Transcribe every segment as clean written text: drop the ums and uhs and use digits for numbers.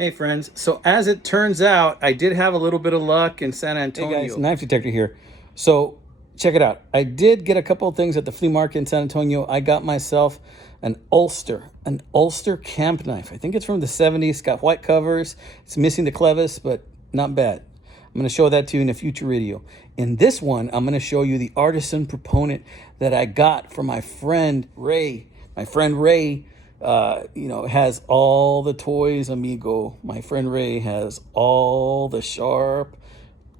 Hey friends, so as it turns out, I did have a little bit of luck in San Antonio. Hey guys, knife detector here. So check it out. I did get a couple of things at the flea market in San Antonio. I got myself an Ulster camp knife. I think it's from the 70s. It's got white covers. It's missing the clevis, but not bad. I'm going to show that to you in a future video. In this one, I'm going to show you the Artisan Proponent that I got from my friend Ray. My friend Ray has all the toys, amigo. My friend Ray has all the sharp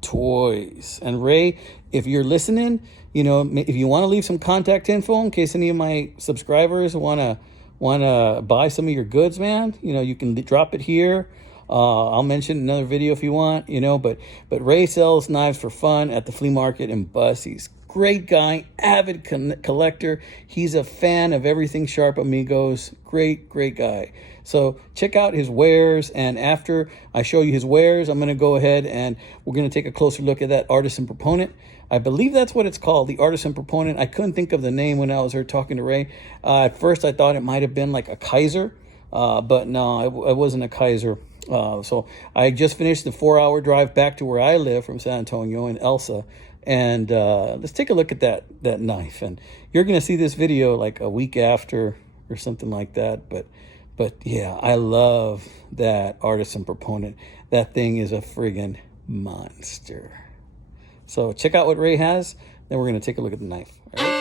toys. And Ray, if you're listening, if you want to leave some contact info in case any of my subscribers want to buy some of your goods, man, you can drop it here. I'll mention another video if you want, but Ray sells knives for fun at the flea market in Bussey's. Great guy, avid collector. He's a fan of everything sharp, amigos. Great guy. So check out his wares, and after I show you his wares, I'm going to go ahead and we're going to take a closer look at that Artisan Proponent. I believe that's what it's called, the Artisan Proponent. I couldn't think of the name when I was here talking to Ray. At first, I thought it might have been like a Kaiser, but no, it wasn't a Kaiser. So I just finished the 4-hour drive back to where I live from San Antonio in Elsa. And let's take a look at that knife. And you're going to see this video like a week after or something like that. But yeah, I love that Artisan Proponent. That thing is a friggin' monster. So check out what Ray has. Then we're going to take a look at the knife. All right?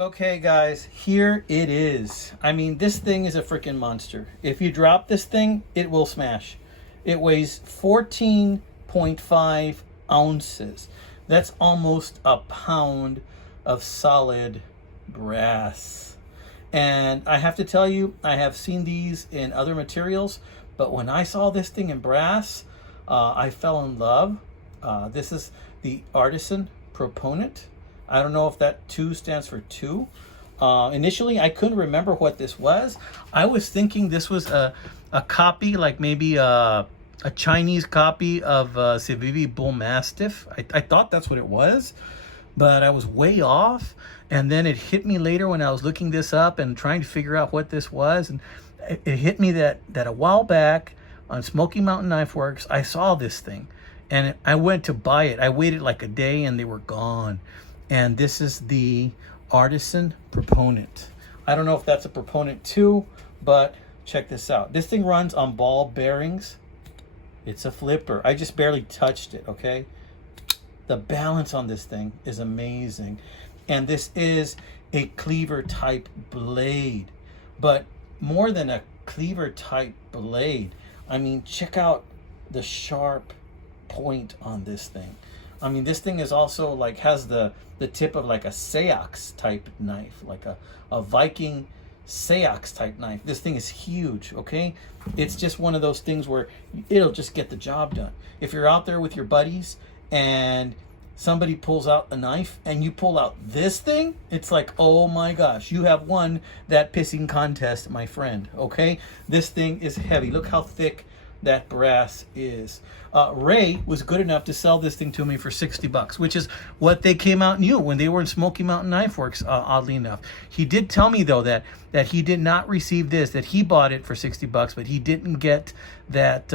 Okay guys, here it is. I mean, this thing is a freaking monster. If you drop this thing, it will smash. It weighs 14.5 ounces. That's almost a pound of solid brass. And I have to tell you, I have seen these in other materials, but when I saw this thing in brass, I fell in love. This is the Artisan Proponent. I don't know if that 2 stands for 2. Initially, I couldn't remember what this was. I was thinking this was a copy, like maybe a Chinese copy of Civivi Bull Mastiff. I thought that's what it was, but I was way off. And then it hit me later when I was looking this up and trying to figure out what this was. And it hit me that a while back on Smoky Mountain Knife Works, I saw this thing. And I went to buy it. I waited like a day and they were gone. And this is the Artisan Proponent. I don't know if that's a Proponent 2, but check this out. This thing runs on ball bearings. It's a flipper. I just barely touched it, okay? The balance on this thing is amazing. And this is a cleaver type blade. But more than a cleaver type blade, I mean, check out the sharp point on this thing. I mean, this thing is also like, has the tip of like a Seax type knife, like a Viking Seax type knife. This thing is huge, okay? It's just one of those things where it'll just get the job done. If you're out there with your buddies and somebody pulls out a knife and you pull out this thing, it's like, oh my gosh, you have won that pissing contest, my friend, okay? This thing is heavy. Look how thick that brass is. Ray was good enough to sell this thing to me for $60, which is what they came out new when they were in Smoky Mountain Knife Works, oddly enough. He did tell me though that he did not receive this, that he bought it for $60, but he didn't get that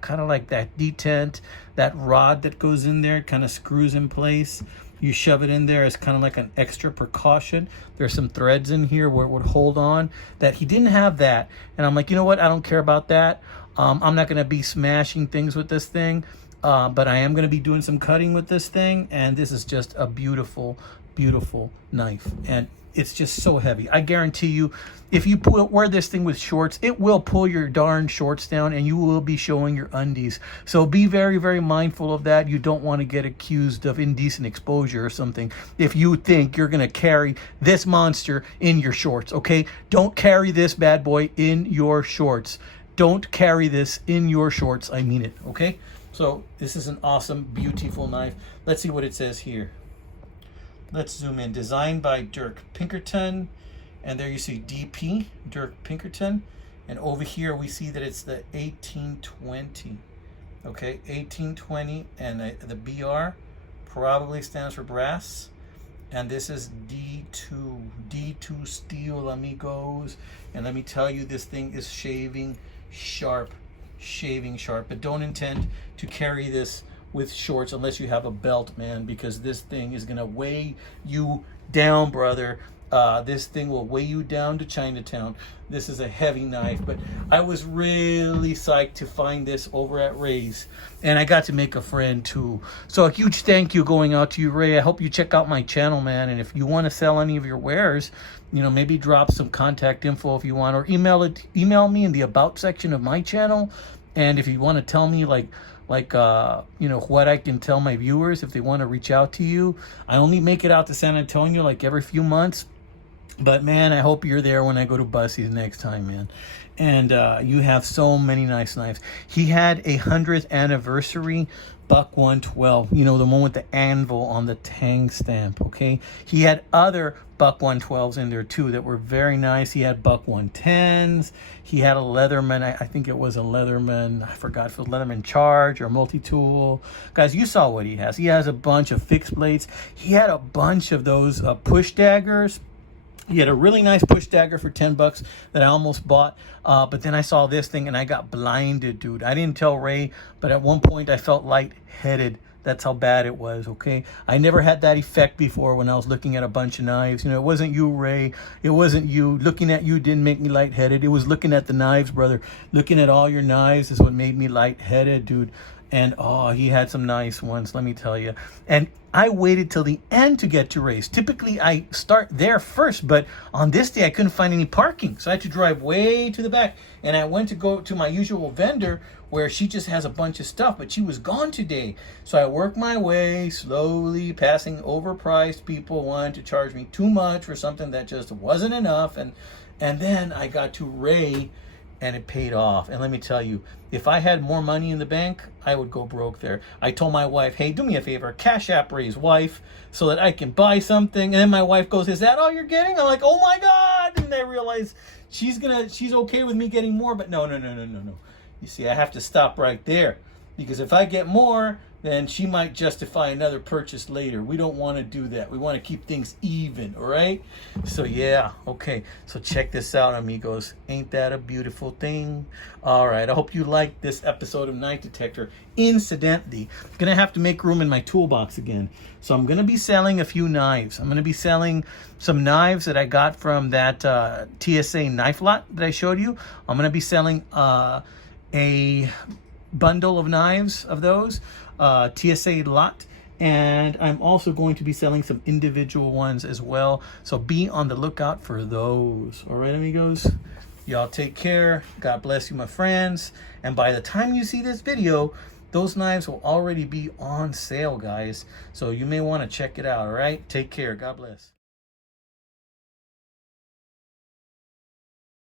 kind of like that detent, that rod that goes in there, kind of screws in place. You shove it in there as kind of like an extra precaution. There's some threads in here where it would hold on. That he didn't have that. And I'm like, you know what? I don't care about that. I'm not going to be smashing things with this thing. But I am going to be doing some cutting with this thing. And this is just a beautiful, beautiful knife. And it's just so heavy. I guarantee you, if you wear this thing with shorts, it will pull your darn shorts down and you will be showing your undies. So be very, very mindful of that. You don't want to get accused of indecent exposure or something if you think you're going to carry this monster in your shorts, okay? Don't carry this bad boy in your shorts. Don't carry this in your shorts. I mean it, okay? So this is an awesome, beautiful knife. Let's see what it says here. Let's zoom in. Designed by Dirk Pinkerton. And there you see DP, Dirk Pinkerton. And over here we see that it's the 1820. Okay, 1820. And the BR probably stands for brass. And this is D2. D2 steel, amigos. And let me tell you, this thing is shaving sharp. Shaving sharp. But don't intend to carry this with shorts unless you have a belt, man, because this thing is gonna weigh you down, brother. This thing will weigh you down to Chinatown. This is a heavy knife, but I was really psyched to find this over at Ray's, and I got to make a friend too. So a huge thank you going out to you, Ray. I hope you check out my channel, man, and if you want to sell any of your wares, you know, maybe drop some contact info if you want, or email me in the about section of my channel. And if you want to tell me like you know, what I can tell my viewers if they want to reach out to you. I only make it out to San Antonio like every few months, but man, I hope you're there when I go to Bussey's next time, man. And you have so many nice knives. He had a 100th anniversary Buck 112, you know, the one with the anvil on the Tang stamp, okay? He had other Buck 112s in there too that were very nice. He had Buck 110s. He had a Leatherman, I think it was a Leatherman, I forgot if it was Leatherman Charge or Multi-Tool. Guys, you saw what he has. He has a bunch of fixed blades. He had a bunch of those push daggers. He had a really nice push dagger for $10 that I almost bought. But then I saw this thing and I got blinded, dude. I didn't tell Ray, but at one point I felt lightheaded. That's how bad it was, okay? I never had that effect before when I was looking at a bunch of knives. You know, it wasn't you, Ray. It wasn't you. Looking at you didn't make me lightheaded. It was looking at the knives, brother. Looking at all your knives is what made me lightheaded, dude. And oh, he had some nice ones, let me tell you. And I waited till the end to get to Ray's. Typically, I start there first, but on this day, I couldn't find any parking. So I had to drive way to the back. And I went to go to my usual vendor where she just has a bunch of stuff, but she was gone today. So I worked my way slowly, passing overpriced people wanting to charge me too much for something that just wasn't enough. And then I got to Ray, and it paid off. And let me tell you, if I had more money in the bank, I would go broke there. I told my wife, hey, do me a favor, Cash App Ray's wife so that I can buy something. And then my wife goes, is that all you're getting? I'm like, oh my God. And I realize she's okay with me getting more, but no. You see, I have to stop right there, because if I get more, then she might justify another purchase later. We don't want to do that. We want to keep things even, all right? So yeah, okay. So check this out, amigos. Ain't that a beautiful thing? All right, I hope you liked this episode of Knife Detector. Incidentally, I'm going to have to make room in my toolbox again. So I'm going to be selling a few knives. I'm going to be selling some knives that I got from that TSA knife lot that I showed you. I'm going to be selling a bundle of knives of those, TSA lot, and I'm also going to be selling some individual ones as well. So be on the lookout for those. All right, amigos? Y'all take care. God bless you, my friends. And by the time you see this video, those knives will already be on sale, guys. So you may want to check it out, all right? Take care. God bless.